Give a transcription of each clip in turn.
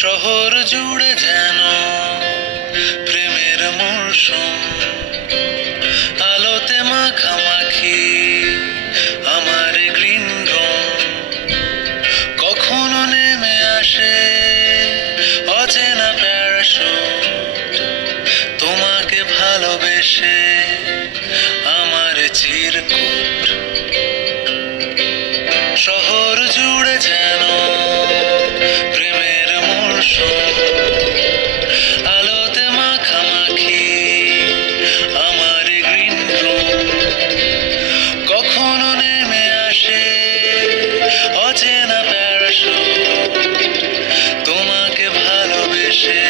শহর জুড়ে যেন প্রেমের মরশুম, আলোতে মাখামাখি আমার গ্রিন রুম। কখনো নেমে আসে অচেনা প্যারাশুট, তোমাকে ভালোবেসে আমার চিরকুট। শহর জুড়ে যেন প্রেমের মরশুম, আলোতে মাখামাখি আমার গ্রিন রুম। কখনো নেমে আসে অচেনা প্যারাশুট, তোমাকে ভালোবেসে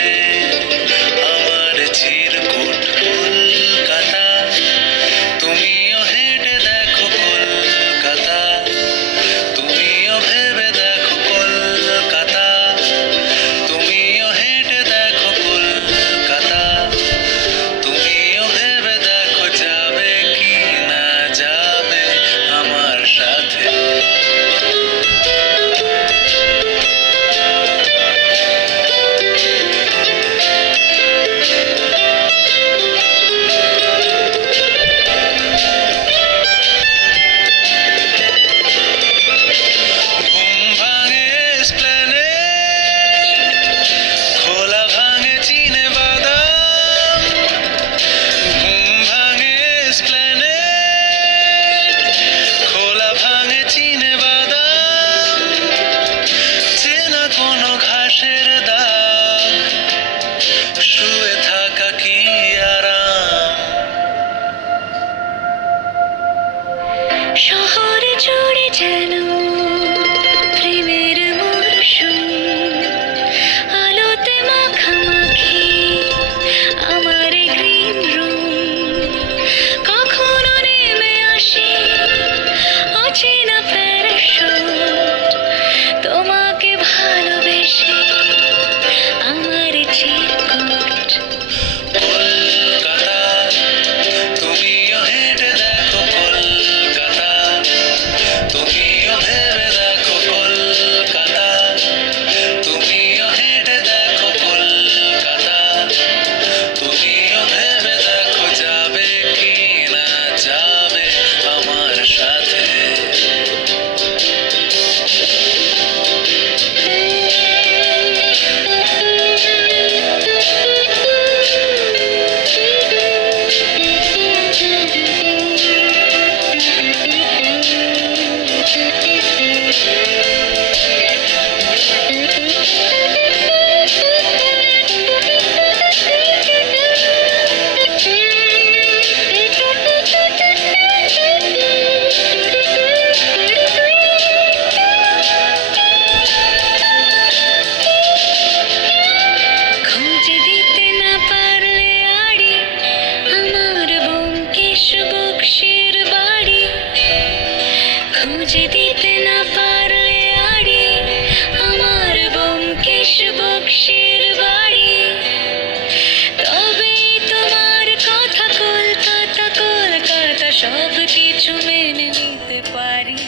আমার চিরকুট। কলকাতা, তুমিও হেঁটে দেখো কলকাতা, তুমিও ভেবে দেখো কলকাতা, তুমিও হেঁটে দেখো কলকাতা, তুমিও ভেবে দেখো যাবে কি না যাবে আমার সাথে। ঘুম ভাঙে এসপ্ল্যানেড, খোলা ভাঙে চিনে বাদাম। ঘুম ভাঙে এসপ্ল্যানেড, খোলা ভাঙে চিনে বাদাম। চেনা কোনো ঘাসের দাগ, শুয়ে থাকা কি আরাম। শহর জুড়ে যেন প্রেমের মরশুম, আলোতে মাখামাখি আমার গ্রিন রুম। কখনো নেমে আসে অচেনা প্যারাশুট, তোমাকে ভালোবেসে আমার চিরকুট। কলকাতা, তুমিও হেঁটে দেখো কলকাতা, তুমিও ভেবে দেখো কলকাতা, তুমিও হেঁটে দেখো কলকাতা, তুমিও ভেবে দেখো যাবে কি না যাবে আমার সাথে। খুঁজে দিতে না পারলে আড়ি আমার ব্যোমকেশ বক্সির বাড়ি। খুঁজে দিতে না পারলে আড়ি আমার ব্যোমকেশ বক্সির বাড়ি। তবে তোমার কথা কলকাতা, কলকাতা সব কিছু মেনে নিতে পারি।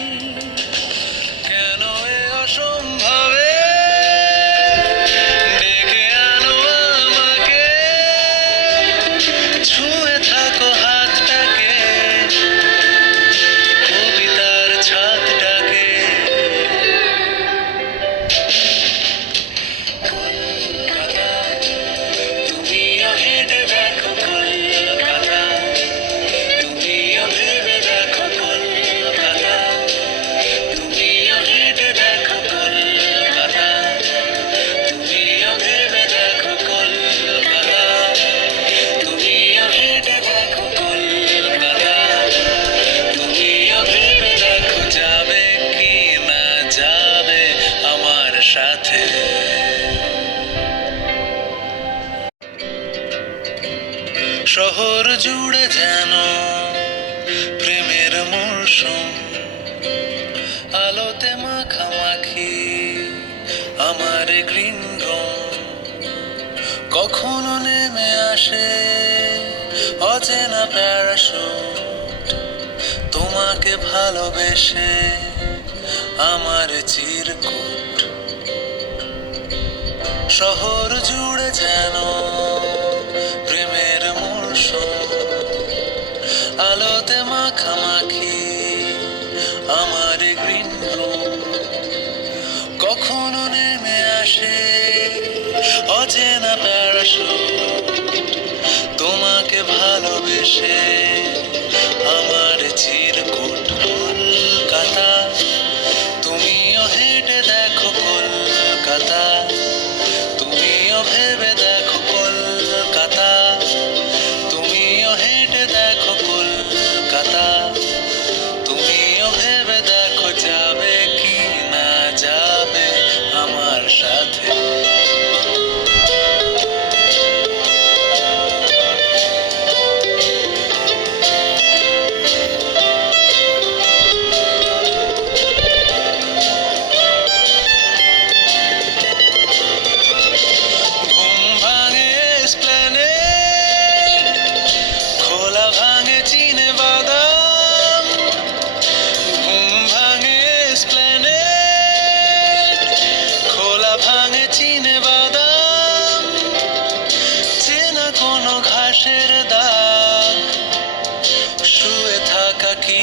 কেন এ অসম্ভবে ডেকে আনো আমাকে, ছুঁয়ে থাকো হাতটাকে, কবিতার ছাদটাকে। কলকাতা, তুমিও হেঁটে দেখো কলকাতা, তুমিও ভেবে দেখো কলকাতা, তুমিও হেঁটে দেখো কলকাতা, তুমিও ভেবে দেখো কলকাতা, তুমিও হেঁটে দেখো কলকাতা, তুমিও ভেবে দেখো যাবে কি না যাবে আমার সাথে। শহর জুড়ে যেন প্রেমের মরশুম, আলোতে মাখামাখি আমার গ্রিন রুম। কখনো নেমে আসে অচেনা প্যারাশুট, তোমাকে ভালোবেসে আমার চিরকুট। শহর জুড়ে যেন প্রেমের মরশুম, আলোতে মাখামাখি আমার গ্রিন রুম। কখনো নেমে আসে অচেনা প্যারাশুট, তোমাকে ভালোবেসে আমার চিরকুট। কলকাতা, তুমিও হেঁটে দেখো কলকাতা, তুমিও ভেবে দেখো কলকাতা, তুমিও হেঁটে দেখো কলকাতা, তুমিও ভেবে দেখো যাবে কি না যাবে আমার সাথে। ঘুম ভাঙে এসপ্ল্যানেড, খোলা ভাঙে চিনে বাদাম। ঘুম ভাঙে এসপ্ল্যানেড, খোলা ভাঙে চিনে বাদাম। চেনা কোনো ঘাসের দাগ, শুয়ে থাকা কি